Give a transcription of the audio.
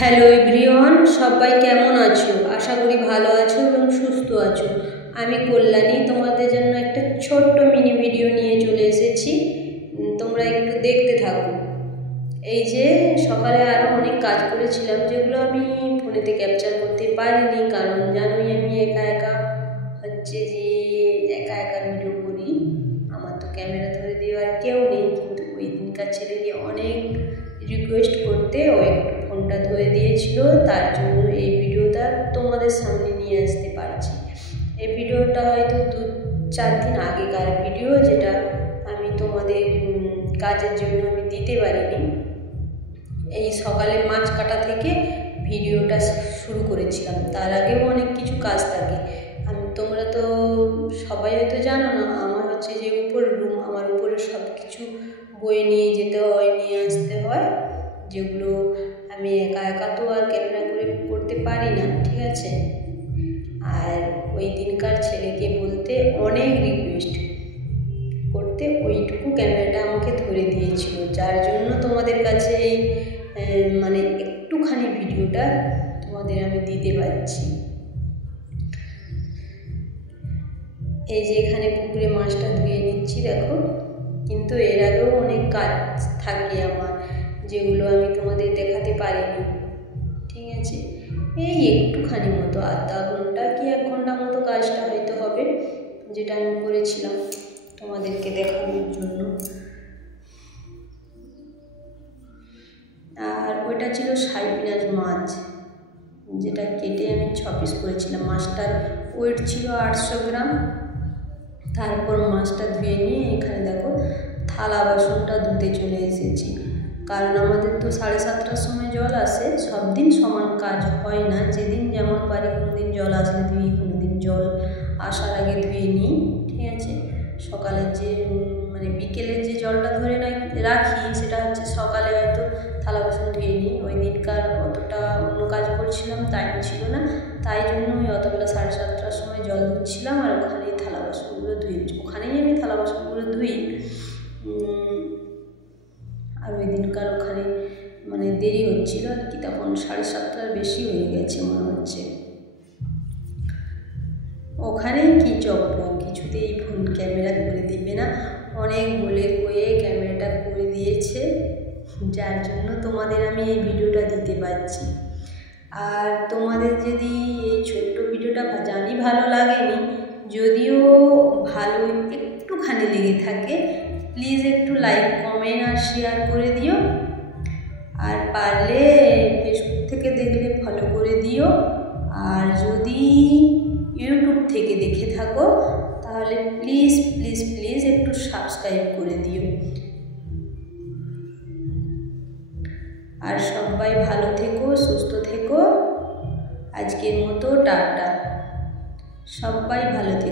Hello everyone, সবাই কেমন আছো? আশা করি ভালো আছো এবং সুস্থ আছো। আমি কল্যাণী তোমাদের জন্য একটা ছোট্ট মিনি ভিডিও নিয়ে চলে এসেছি। তোমরা একটু দেখতে থাকো। এই যে সকালে আরও অনেক কাজ করেছিলাম, যেগুলো আমি ফোনেতে ক্যাপচার করতে পারিনি, কারণ জানোই আমি একা একা ভিডিও করি। আমার তো ক্যামেরা ধরে দেওয়ার কেউ নেই, কিন্তু ওই দিনকার ছেলেকে অনেক রিকোয়েস্ট করতে ও একটু ফোনটা ধরে দিয়েছিল, তার জন্য এই ভিডিওটা তোমাদের সামনে নিয়ে আসতে পারছি। এই ভিডিওটা হয়তো 2-4 দিন আগেকার ভিডিও, যেটা আমি তোমাদের কাজের জন্য আমি দিতে পারিনি। এই সকালে মাছ কাটা থেকে ভিডিওটা শুরু করেছিলাম। তার আগেও অনেক কিছু কাজ থাকে। তোমরা তো সবাই হয়তো জানো না, আমার যে উপরের রুম, আমার উপরে সব কিছু বয়ে নিয়ে যেতে হয়, নিয়ে আসতে হয়, যেগুলো আমি একা একা তো আর ক্যামেরা করে করতে পারি না, ঠিক আছে। আর ওই দিনকার ছেলেকে বলতে অনেক রিকোয়েস্ট করতে ওইটুকু ক্যামেরাটা আমাকে ধরে দিয়েছিল, যার জন্য তোমাদের কাছে এই একটুখানি ভিডিওটা তোমাদের আমি দিতে পারছি। এই যে এখানে পুকুরে মাছটা ধুয়ে নিচ্ছি, দেখো। কিন্তু এর আগেও অনেক কাজ থাকে আমার, যেগুলো আমি তোমাদের দেখাতে পারিনি, ঠিক আছে। এই একটুখানি মতো আধা ঘন্টা কি 1 ঘন্টা মতো কাজটা হয়তো হবে, যেটা আমি করেছিলাম তোমাদেরকে দেখানোর জন্য। আর ওইটা ছিল সাইপিনাস মাছ, যেটা কেটে আমি 6 পিস করেছিলাম। মাছটার ওয়েট ছিল 800 গ্রাম। তারপর মাছটা ধুয়ে নিয়ে এখানে দেখো থালা বাসনটা ধুতে চলে এসেছি, কারণ আমাদের তো 7:30টার সময় জল আসে। সব দিন সমান কাজ হয় না, যেদিন যেমন পারি, কোনো দিন জল আসলে ধুই, কোনো দিন জল আসার আগে ধুয়ে নিই, ঠিক আছে। সকালের যে বিকেলের যে জলটা ধরে রাখি, সেটা হচ্ছে সকালে হয়তো থালা বাসন ধুয়ে নিই। ওই দিনকার অতটা অন্য কাজ করছিলাম, টাইম ছিল না, তাই জন্য ওই অতবেলা 7:30টার সময় জল ধুচ্ছিলাম, আর ওখানেই থালা বাসনগুলো ওখানেই আমি থালা বাসনগুলো ধুই। আর ওই দিনকার ওখানে দেরি হচ্ছিল আর কি, তখন 7:30টার বেশি হয়ে গেছে মনে হচ্ছে। ওখানেই কি চকবক, কিছুতেই ফোন ক্যামেরা করে দিবে না, অনেক বলে কয়ে ক্যামেরাটা করে দিয়েছে, যার জন্য তোমাদের আমি এই ভিডিওটা দিতে পারছি। আর তোমাদের যদি এই ছোট্ট ভিডিওটা জানি ভালো লাগেনি, যদিও ভালো একটুখানি লেগে থাকে, প্লিজ একটু লাইক, কমেন্ট আর শেয়ার করে দিও। আর পারলে ফেসবুক থেকে দেখলে ফলো করে দিও। আর যদি ইউটিউব থেকে দেখে থাকো, তাহলে প্লিজ প্লিজ প্লিজ একটু সাবস্ক্রাইব করে দিও। আর সবাই ভালো থেকো, সুস্থ থেকো। আজকের মতো টাটা, সবাই ভালো থেকো।